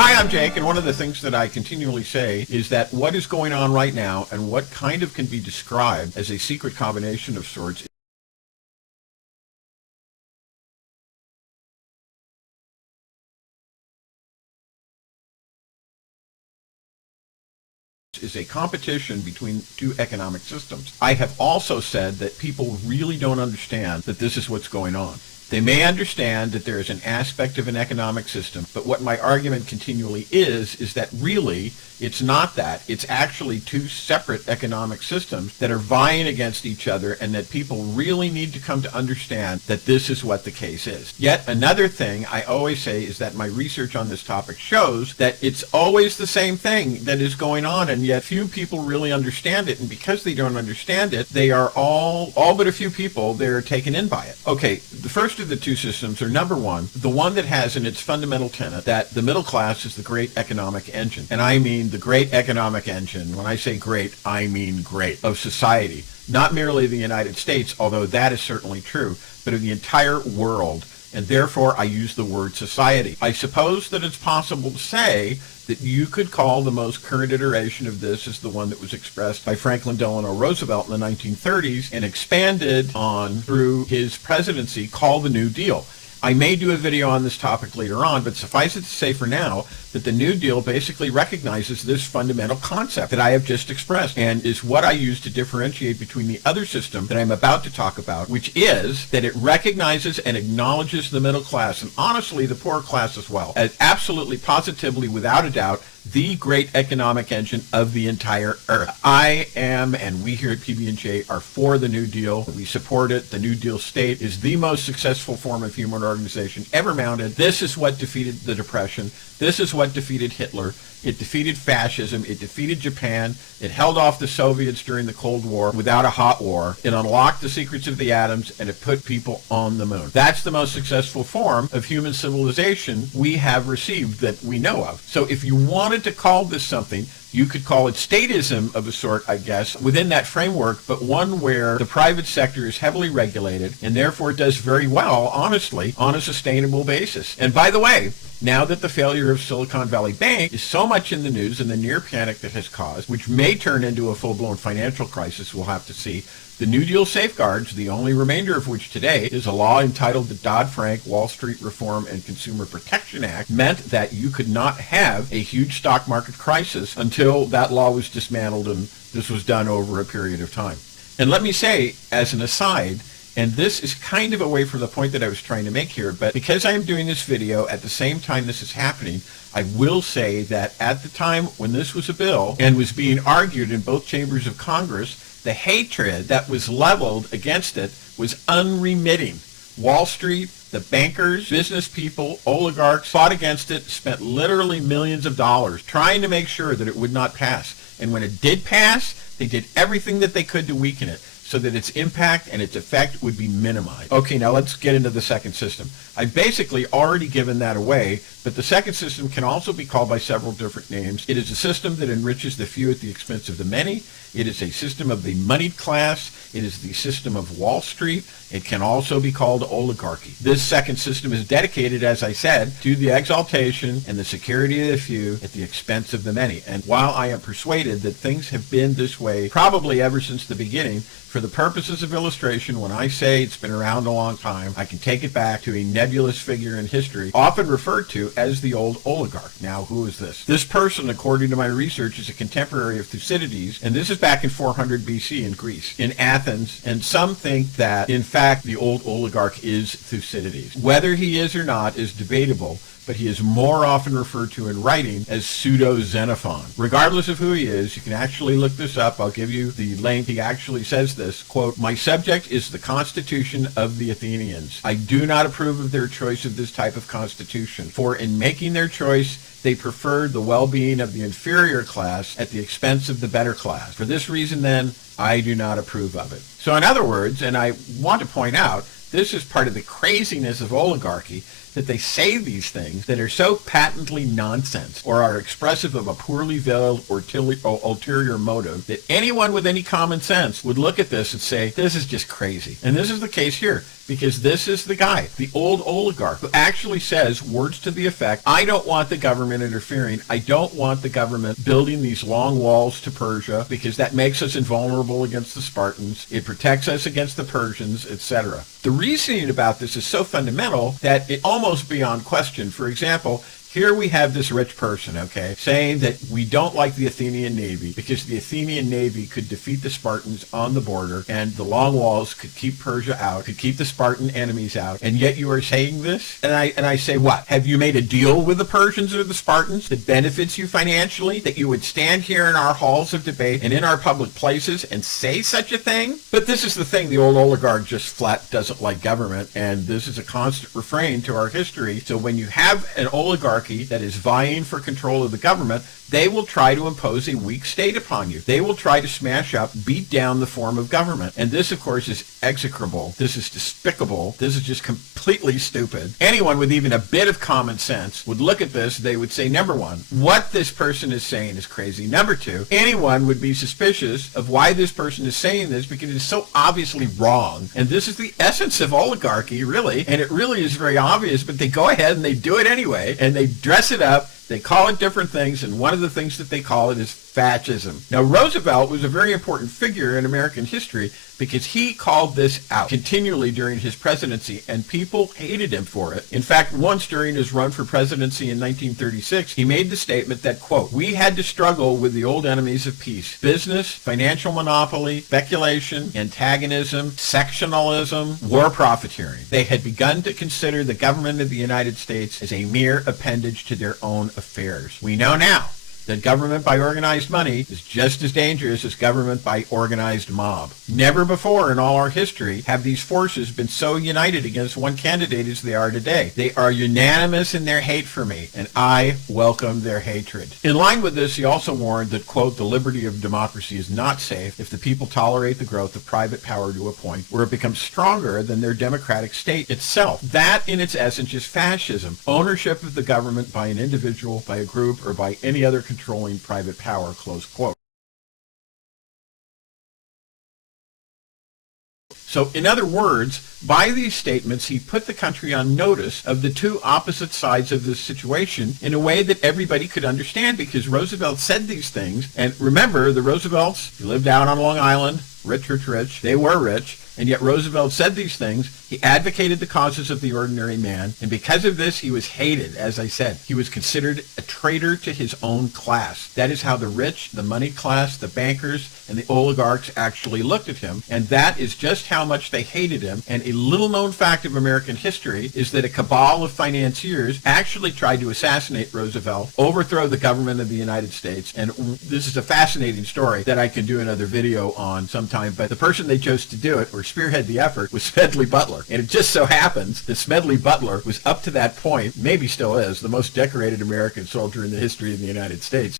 Hi, I'm Jake, and one of the things that I continually say is that what is going on right now and what kind of can be described as a secret combination of sorts is a competition between two economic systems. I have also said that people really don't understand that this is what's going on. They may understand that there is an aspect of an economic system, but what my argument continually is that really it's not that. It's actually two separate economic systems that are vying against each other, and that people really need to come to understand that this is what the case is. Yet another thing I always say is that my research on this topic shows that it's always the same thing that is going on, and yet few people really understand it, and because they don't understand it, they are all but a few people, they're taken in by it. Okay, the first of the two systems are, number one, the one that has in its fundamental tenet that the middle class is the great economic engine. And I mean the great economic engine. When I say great, I mean great, of society. Not merely the United States, although that is certainly true, but of the entire world. And therefore, I use the word society. I suppose that it's possible to say that you could call the most current iteration of this as the one that was expressed by Franklin Delano Roosevelt in the 1930s and expanded on through his presidency, called the New Deal. I may do a video on this topic later on, but suffice it to say for now that the New Deal basically recognizes this fundamental concept that I have just expressed and is what I use to differentiate between the other system that I'm about to talk about, which is that it recognizes and acknowledges the middle class, and honestly the poor class as well, as absolutely, positively, without a doubt, the great economic engine of the entire earth. I am, and we here at PB&J are for the New Deal. We support it. The New Deal state is the most successful form of human organization ever mounted. This is what defeated the Depression. This is what defeated Hitler. It defeated fascism. It defeated Japan. It held off the Soviets during the Cold War without a hot war. It unlocked the secrets of the atoms, and it put people on the moon. That's the most successful form of human civilization we have received that we know of. So if you wanted to call this something, you could call it statism of a sort, I guess, within that framework, but one where the private sector is heavily regulated and therefore does very well, honestly, on a sustainable basis. And by the way, now that the failure of Silicon Valley Bank is so much in the news and the near panic that has caused, which may turn into a full-blown financial crisis, we'll have to see, the New Deal safeguards, the only remainder of which today is a law entitled the Dodd-Frank Wall Street Reform and Consumer Protection Act, meant that you could not have a huge stock market crisis until that law was dismantled, and this was done over a period of time. And let me say, as an aside, and this is kind of away from the point that I was trying to make here, but because I am doing this video at the same time this is happening, I will say that at the time when this was a bill and was being argued in both chambers of Congress, the hatred that was leveled against it was unremitting. Wall Street, the bankers, business people, oligarchs fought against it, spent literally millions of dollars trying to make sure that it would not pass. And when it did pass, they did everything that they could to weaken it, so that its impact and its effect would be minimized. Okay, now let's get into the second system. I've basically already given that away, but the second system can also be called by several different names. It is a system that enriches the few at the expense of the many. It is a system of the moneyed class. It is the system of Wall Street. It can also be called oligarchy. This second system is dedicated, as I said, to the exaltation and the security of the few at the expense of the many. And while I am persuaded that things have been this way probably ever since the beginning, for the purposes of illustration, when I say it's been around a long time, I can take it back to a nebulous figure in history, often referred to as the old oligarch. Now, who is this? This person, according to my research, is a contemporary of Thucydides, and this is back in 400 BC in Greece, in Athens, and some think that, in fact, the old oligarch is Thucydides. Whether he is or not is debatable, but he is more often referred to in writing as pseudo-Xenophon. Regardless of who he is, you can actually look this up. I'll give you the link. He actually says this, quote, "My subject is the constitution of the Athenians. I do not approve of their choice of this type of constitution, for in making their choice, they preferred the well-being of the inferior class at the expense of the better class. For this reason, then, I do not approve of it." So in other words, and I want to point out This is part of the craziness of oligarchy, that they say these things that are so patently nonsense or are expressive of a poorly veiled or ulterior motive that anyone with any common sense would look at this and say, this is just crazy. And this is the case here, because this is the guy, the old oligarch, who actually says words to the effect, I don't want the government interfering. I don't want the government building these long walls to Persia because that makes us invulnerable against the Spartans. It protects us against the Persians, etc. The reasoning about this is so fundamental that it almost beyond question. For example, here we have this rich person, okay, saying that we don't like the Athenian Navy because the Athenian Navy could defeat the Spartans on the border and the long walls could keep Persia out, could keep the Spartan enemies out, and yet you are saying this? And I say, what? Have you made a deal with the Persians or the Spartans that benefits you financially, that you would stand here in our halls of debate and in our public places and say such a thing? But this is the thing, the old oligarch just flat doesn't like government, and this is a constant refrain to our history. So when you have an oligarch that is vying for control of the government, they will try to impose a weak state upon you. They will try to smash up, beat down the form of government. And this, of course, is execrable. This is despicable. This is just completely stupid. Anyone with even a bit of common sense would look at this. They would say, number one, what this person is saying is crazy. Number two, anyone would be suspicious of why this person is saying this because it's so obviously wrong. And this is the essence of oligarchy, really. And it really is very obvious, but they go ahead and they do it anyway. And they dress it up. They call it different things, and one of the things that they call it is fascism. Now, Roosevelt was a very important figure in American history because he called this out continually during his presidency, and people hated him for it. In fact, once during his run for presidency in 1936, he made the statement that, quote, we had to struggle with the old enemies of peace: business, financial monopoly, speculation, antagonism, sectionalism, war profiteering. They had begun to consider the government of the United States as a mere appendage to their own affairs. We know now that government by organized money is just as dangerous as government by organized mob. Never before in all our history have these forces been so united against one candidate as they are today. They are unanimous in their hate for me, and I welcome their hatred. In line with this, he also warned that, quote, the liberty of democracy is not safe if the people tolerate the growth of private power to a point where it becomes stronger than their democratic state itself. That, in its essence, is fascism. Ownership of the government by an individual, by a group, or by any other controlling private power, close quote. So, in other words, by these statements, he put the country on notice of the two opposite sides of this situation in a way that everybody could understand, because Roosevelt said these things. And remember, the Roosevelts, they lived out on Long Island, rich, rich, rich. They were rich. And yet Roosevelt said these things. He advocated the causes of the ordinary man. And because of this, he was hated. As I said, he was considered a traitor to his own class. That is how the rich, the money class, the bankers, and the oligarchs actually looked at him. And that is just how much they hated him. And a little-known fact of American history is that a cabal of financiers actually tried to assassinate Roosevelt, overthrow the government of the United States. And this is a fascinating story that I can do another video on sometime. But the person they chose to do it, or spearhead the effort, was Smedley Butler. And it just so happens that Smedley Butler was up to that point, maybe still is, the most decorated American soldier in the history of the United States.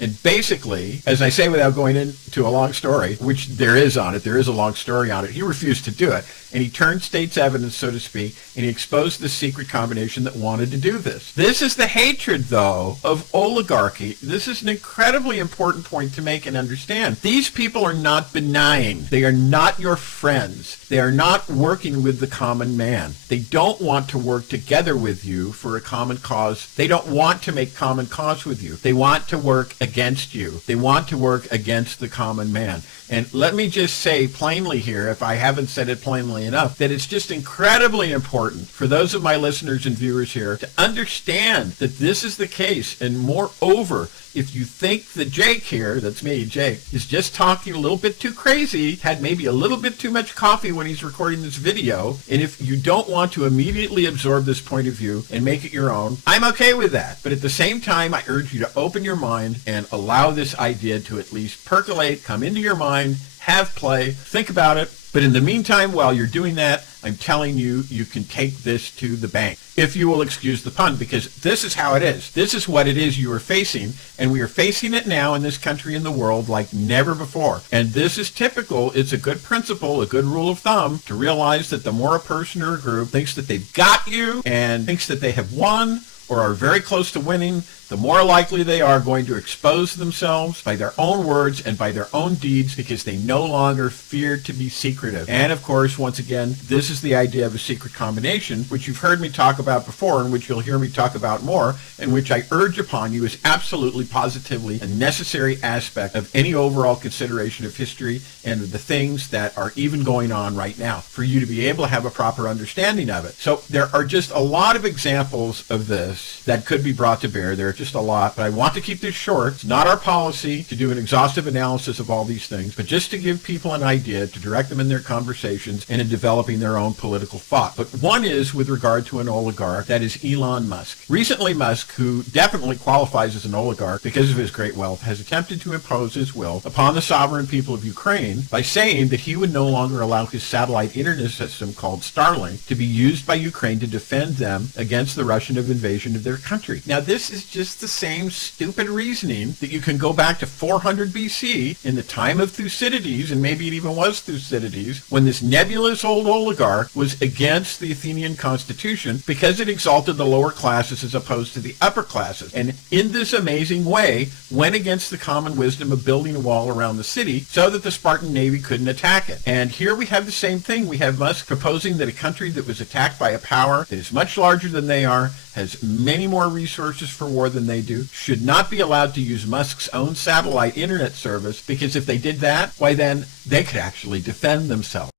And basically, as I say without going into a long story, which there is on it, there is a long story on it, he refused to do it. And he turned state's evidence, so to speak, and he exposed the secret combination that wanted to do this. This is the hatred, though, of oligarchy. This is an incredibly important point to make and understand. These people are not benign. They are not your friends. They are not working with the common man. They don't want to work together with you for a common cause. They don't want to make common cause with you. They want to work against you. They want to work against the common man. And let me just say plainly here, if I haven't said it plainly enough, that it's just incredibly important for those of my listeners and viewers here to understand that this is the case. And moreover, if you think that Jake here, that's me, Jake, is just talking a little bit too crazy, had maybe a little bit too much coffee when he's recording this video, and if you don't want to immediately absorb this point of view and make it your own, I'm okay with that. But at the same time, I urge you to open your mind and allow this idea to at least percolate, come into your mind, have play, think about it. But in the meantime, while you're doing that, I'm telling you, you can take this to the bank, if you will excuse the pun, because this is how it is. This is what it is you are facing, and we are facing it now in this country and the world like never before. And this is typical. It's a good principle, a good rule of thumb, to realize that the more a person or a group thinks that they've got you and thinks that they have won or are very close to winning, the more likely they are going to expose themselves by their own words and by their own deeds, because they no longer fear to be secretive. And of course, once again, this is the idea of a secret combination, which you've heard me talk about before and which you'll hear me talk about more, and which I urge upon you is absolutely, positively a necessary aspect of any overall consideration of history and of the things that are even going on right now for you to be able to have a proper understanding of it. So there are just a lot of examples of this that could be brought to bear. There are just a lot, but I want to keep this short. It's not our policy to do an exhaustive analysis of all these things, but just to give people an idea, to direct them in their conversations and in developing their own political thought. But one is with regard to an oligarch, that is Elon Musk. Recently, Musk, who definitely qualifies as an oligarch because of his great wealth, has attempted to impose his will upon the sovereign people of Ukraine by saying that he would no longer allow his satellite internet system called Starlink to be used by Ukraine to defend them against the Russian invasion of their country. Now, this is just the same stupid reasoning that you can go back to 400 BC in the time of Thucydides, and maybe it even was Thucydides, when this nebulous old oligarch was against the Athenian constitution because it exalted the lower classes as opposed to the upper classes, and in this amazing way went against the common wisdom of building a wall around the city so that the Spartan navy couldn't attack it. And here we have the same thing. We have Musk proposing that a country that was attacked by a power that is much larger than they are, has many more resources for war than they do, should not be allowed to use Musk's own satellite internet service, because if they did that, why then they could actually defend themselves.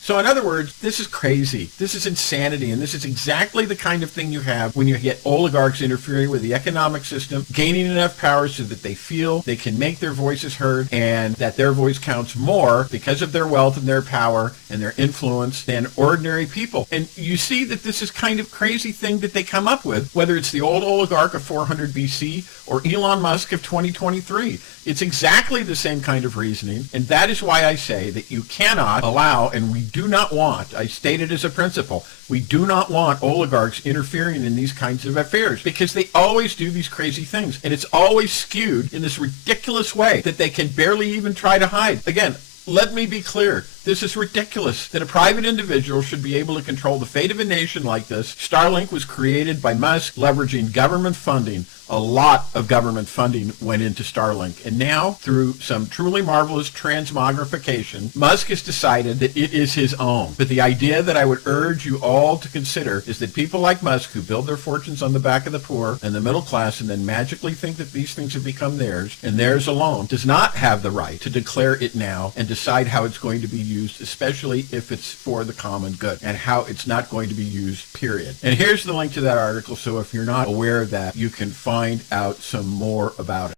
So in other words, this is crazy. This is insanity. And this is exactly the kind of thing you have when you get oligarchs interfering with the economic system, gaining enough power so that they feel they can make their voices heard and that their voice counts more because of their wealth and their power and their influence than ordinary people. And you see that this is kind of crazy thing that they come up with, whether it's the old oligarch of 400 BC or Elon Musk of 2023. It's exactly the same kind of reasoning. And that is why I say that you cannot allow, and we do not want, I state it as a principle, we do not want oligarchs interfering in these kinds of affairs, because they always do these crazy things. And it's always skewed in this ridiculous way that they can barely even try to hide. Again, let me be clear. This is ridiculous that a private individual should be able to control the fate of a nation like this. Starlink was created by Musk leveraging government funding. A lot of government funding went into Starlink. And now, through some truly marvelous transmogrification, Musk has decided that it is his own. But the idea that I would urge you all to consider is that people like Musk, who build their fortunes on the back of the poor and the middle class and then magically think that these things have become theirs and theirs alone, does not have the right to declare it now and decide how it's going to be used, especially if it's for the common good, and how it's not going to be used, period. And here's the link to that article, so if you're not aware of that, you can find out some more about it.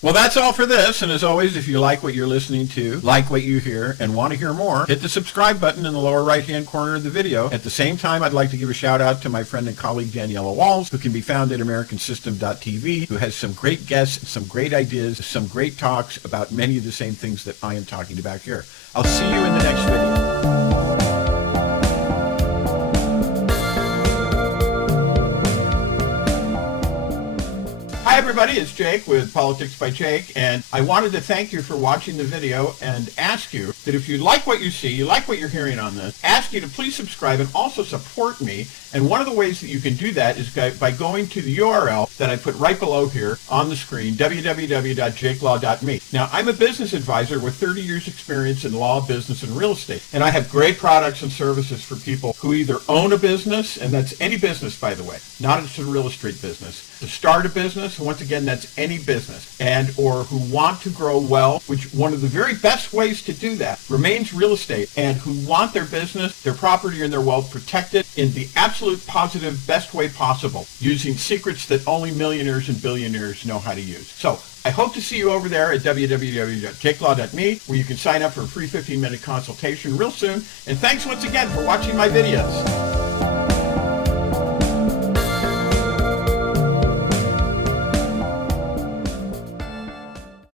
Well, that's all for this, and as always, if you like what you're listening to, like what you hear, and want to hear more, hit the subscribe button in the lower right-hand corner of the video. At the same time, I'd like to give a shout-out to my friend and colleague Daniela Walls, who can be found at AmericanSystem.tv, who has some great guests, some great ideas, some great talks about many of the same things that I am talking about here. I'll see you in the next video. Hi everybody, it's Jake with Politics by Jake, and I wanted to thank you for watching the video and ask you that if you like what you see, you like what you're hearing on this, ask you to please subscribe and also support me. And one of the ways that you can do that is by going to the URL that I put right below here on the screen, www.jakelaw.me. Now, I'm a business advisor with 30 years experience in law, business, and real estate, and I have great products and services for people who either own a business, and that's any business, by the way, not just a real estate business, to start a business, once again, that's any business, and or who want to grow well, which one of the very best ways to do that remains real estate, and who want their business, their property, and their wealth protected in the absolute positive best way possible, using secrets that only millionaires and billionaires know how to use. So I hope to see you over there at www.jakelaw.me, where you can sign up for a free 15-minute consultation real soon. And thanks once again for watching my videos.